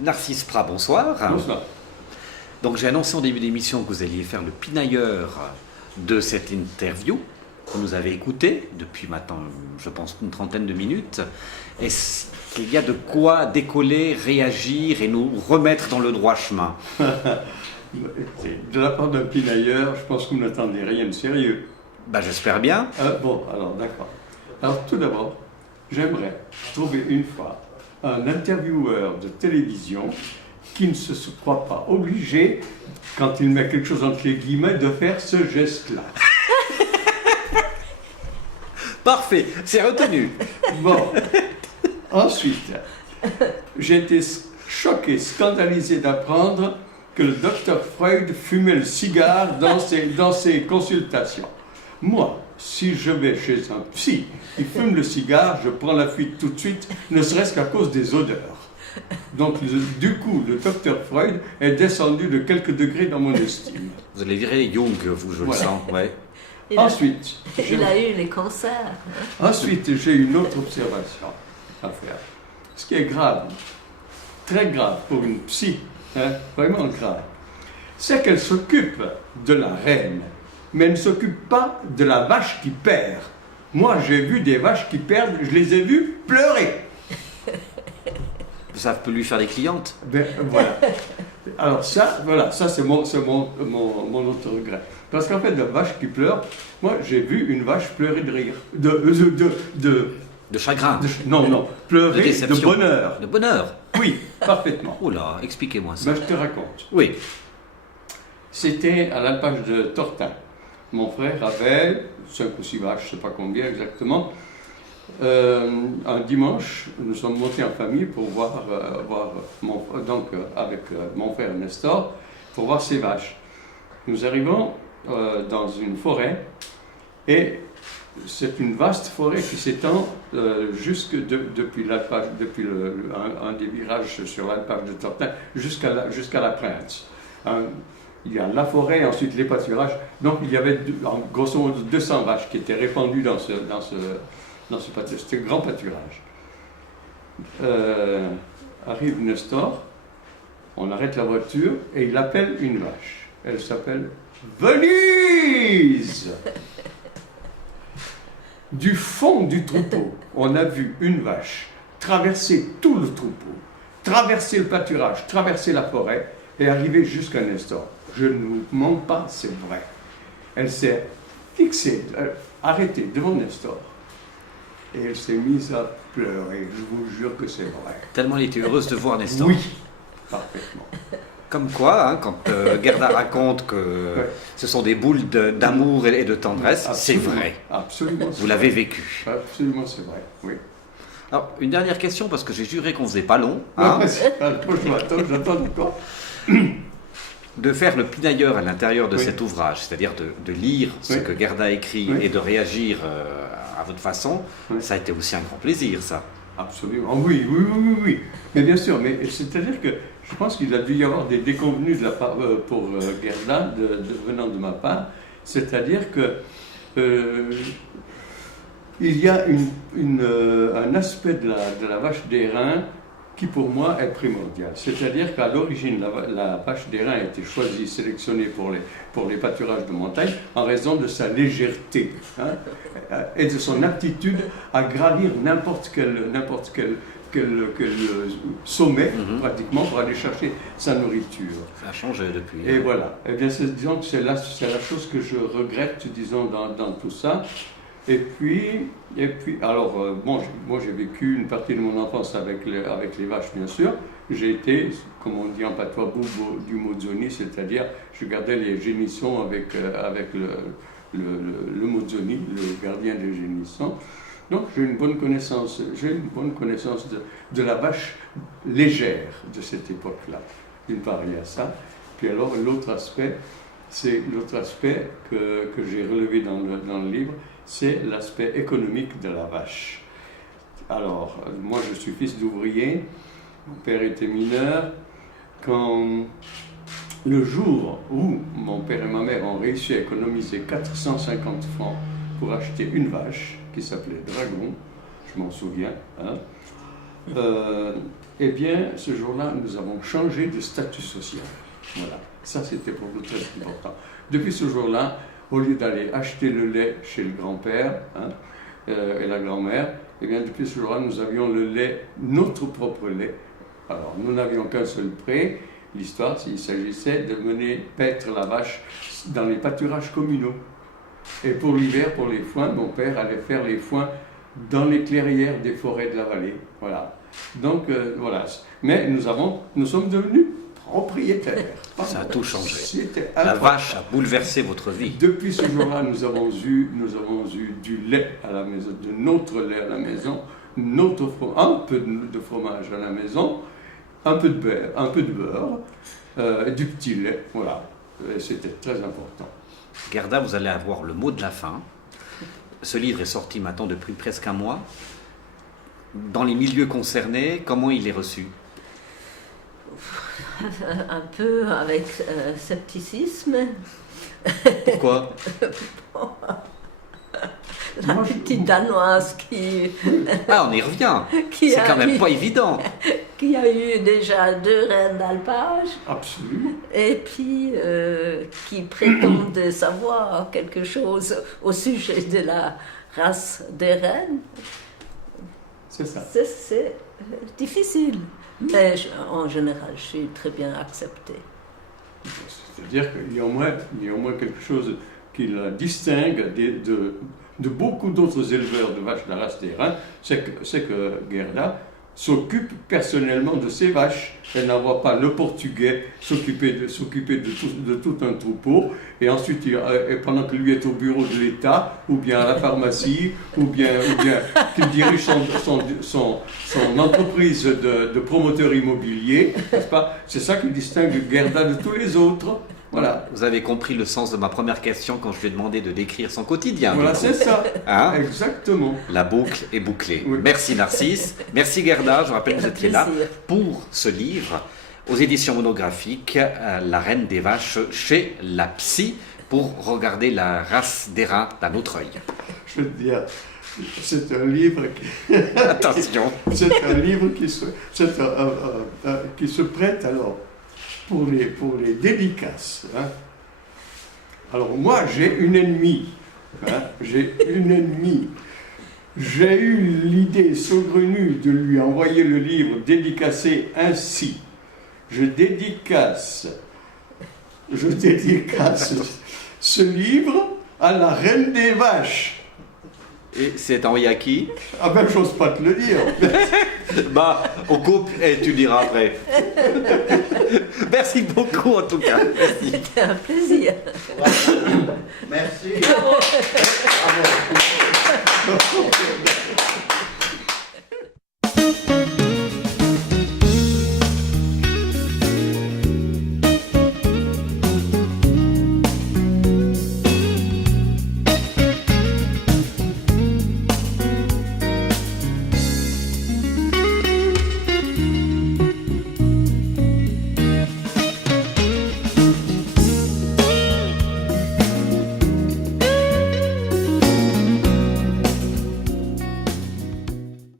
Narcisse Prat, bonsoir. Bonsoir. Donc j'ai annoncé en début d'émission que vous alliez faire le pinailleur de cette interview. Vous nous avez écouté depuis maintenant, je pense, une trentaine de minutes. Est-ce qu'il y a de quoi décoller, réagir et nous remettre dans le droit chemin? De la part d'un pinailleur, je pense que vous n'attendez rien de sérieux. Ben, j'espère bien. Bon, alors d'accord. Alors tout d'abord, j'aimerais trouver une fois un intervieweur de télévision qui ne se croit pas obligé, quand il met quelque chose entre les guillemets, de faire ce geste-là. Parfait, c'est retenu. Bon, ensuite, j'ai été choqué, scandalisé d'apprendre que le docteur Freud fumait le cigare dans ses consultations. Moi, si je vais chez un psy qui fume le cigare, je prends la fuite tout de suite, ne serait-ce qu'à cause des odeurs. Donc, du coup, le docteur Freud est descendu de quelques degrés dans mon estime. Vous allez virer Jung, vous, je le sens. Ouais. Ensuite, il a eu les cancers. Ensuite, j'ai une autre observation à faire. Ce qui est grave, très grave pour une psy, vraiment grave, c'est qu'elle s'occupe de la reine, mais elle ne s'occupe pas de la vache qui perd. Moi, j'ai vu des vaches qui perdent, je les ai vues pleurer. Ça peut lui faire des clientes. Ben, voilà. Alors ça, voilà, ça c'est mon autre regret. Parce qu'en fait, de vache qui pleure, moi j'ai vu une vache pleurer de rire. De chagrin. Non, pleurer de bonheur. De bonheur. Oui, parfaitement. Oh là, expliquez-moi ça. Ben, je te raconte. Oui. C'était à l'alpage de Tortin. Mon frère avait 5 ou 6 vaches, je ne sais pas combien exactement. Un dimanche, nous sommes montés en famille pour voir avec mon frère Nestor, pour voir ses vaches. Nous arrivons dans une forêt et c'est une vaste forêt qui s'étend depuis l'alpage, un des virages sur l'alpage de Tortin jusqu'à la Prince. Il y a la forêt, ensuite les pâturages. Donc il y avait grosso modo 200 vaches qui étaient répandues dans ce pâturage. C'était un grand pâturage. Arrive Nestor, on arrête la voiture et il appelle une vache. Elle s'appelle Venise. Du fond du troupeau, on a vu une vache traverser tout le troupeau, traverser le pâturage, traverser la forêt et arriver jusqu'à Nestor. Je ne vous mens pas, c'est vrai. Elle s'est fixée, arrêtée devant Nestor. Et elle s'est mise à pleurer. Je vous jure que c'est vrai. Tellement elle était heureuse de voir Nestor. Oui, parfaitement. Comme quoi, quand Gerda raconte que ce sont des boules d'amour et de tendresse, c'est vrai. Absolument. Vous l'avez vécu. Absolument, c'est vrai, oui. Alors, une dernière question, parce que j'ai juré qu'on ne faisait pas long. Hein, j'attends encore. De faire le pinailleur à l'intérieur de cet ouvrage, c'est-à-dire de lire ce que Gerda a écrit et de réagir à votre façon, ça a été aussi un grand plaisir, ça. Absolument, oui. Mais bien sûr, mais c'est-à-dire que je pense qu'il a dû y avoir des déconvenues pour Gerda venant de ma part, c'est-à-dire que il y a un aspect de la vache d'airain qui pour moi est primordial. C'est-à-dire qu'à l'origine, la vache d'airain a été choisie, sélectionnée pour les pâturages de montagne en raison de sa légèreté et de son aptitude à gravir n'importe quel sommet, pratiquement, pour aller chercher sa nourriture. Ça a changé depuis. Et voilà. Eh bien, disons que c'est la chose que je regrette, disons, dans tout ça. Et puis alors, moi j'ai vécu une partie de mon enfance avec les vaches, bien sûr. J'ai été, comme on dit en patois, du Mozzoni, c'est-à-dire je gardais les génissons avec le Mozzoni, le gardien des génissons. Donc j'ai une bonne connaissance de la vache légère de cette époque-là. D'une part, il y a ça. Puis alors, l'autre aspect, c'est l'autre aspect que j'ai relevé dans le livre, c'est l'aspect économique de la vache. Alors, moi je suis fils d'ouvrier, mon père était mineur. Quand le jour où mon père et ma mère ont réussi à économiser 450 francs pour acheter une vache qui s'appelait Dragon, je m'en souviens, hein, eh bien, ce jour-là, nous avons changé de statut social. Voilà, ça c'était pour nous très important. Depuis ce jour-là, au lieu d'aller acheter le lait chez le grand-père hein, et la grand-mère, eh bien, depuis ce jour-là, nous avions le lait, notre propre lait. Alors, nous n'avions qu'un seul pré. L'histoire, il s'agissait de mener paître la vache dans les pâturages communaux. Et pour l'hiver, pour les foins, mon père allait faire les foins dans les clairières des forêts de la vallée. Voilà. Donc, voilà. Mais nous sommes devenus propriétaires. Ça a tout changé. C'était La incroyable. vache a bouleversé votre vie. Depuis ce jour-là, nous avons eu du lait à la maison, de notre lait à la maison, un peu de fromage à la maison, un peu de beurre, du petit lait, voilà. Et c'était très important. Gerda, vous allez avoir le mot de la fin. Ce livre est sorti maintenant depuis presque un mois. Dans les milieux concernés, comment il est reçu? Un peu avec scepticisme. Pourquoi? La petite Danoise qui Ah, on y revient. Qui C'est a quand même eu- pas évident. a eu déjà 2 reines d'alpage Absolument. et puis qui prétendent savoir quelque chose au sujet de la race des reines. C'est ça. C'est difficile. Mais en général, je suis très bien acceptée. C'est-à-dire qu'il y a au moins quelque chose qui la distingue de beaucoup d'autres éleveurs de vaches de la race des reins, c'est que Gerda s'occupe personnellement de ses vaches. Elle n'envoie pas le Portugais s'occuper de tout un troupeau, et ensuite, et pendant que lui est au bureau de l'État, ou bien à la pharmacie, ou bien qu'il dirige son entreprise de promoteur immobilier, n'est-ce pas? C'est ça qui distingue Gerda de tous les autres. Voilà. Vous avez compris le sens de ma première question quand je lui ai demandé de décrire son quotidien. Voilà, du coup. c'est ça. Hein? Exactement. La boucle est bouclée. Oui. Merci Narcisse. Merci Gerda. Je rappelle que vous Un étiez là plaisir. pour ce livre aux éditions monographiques La Reine des Vaches chez La Psy pour regarder la race des reins d'un autre œil. Je veux dire, c'est un livre Attention. c'est un livre qui se prête alors pour les dédicaces. Hein. Alors moi, j'ai une ennemie. Hein, j'ai une ennemie. J'ai eu l'idée saugrenue de lui envoyer le livre dédicacé ainsi. Je dédicace ce livre à la Reine des Vaches. Et c'est envoyé à qui? Ah ben, j'ose pas te le dire. Bah, on coupe et tu diras après. Merci beaucoup en tout cas. Merci. C'était un plaisir. Merci. Bravo.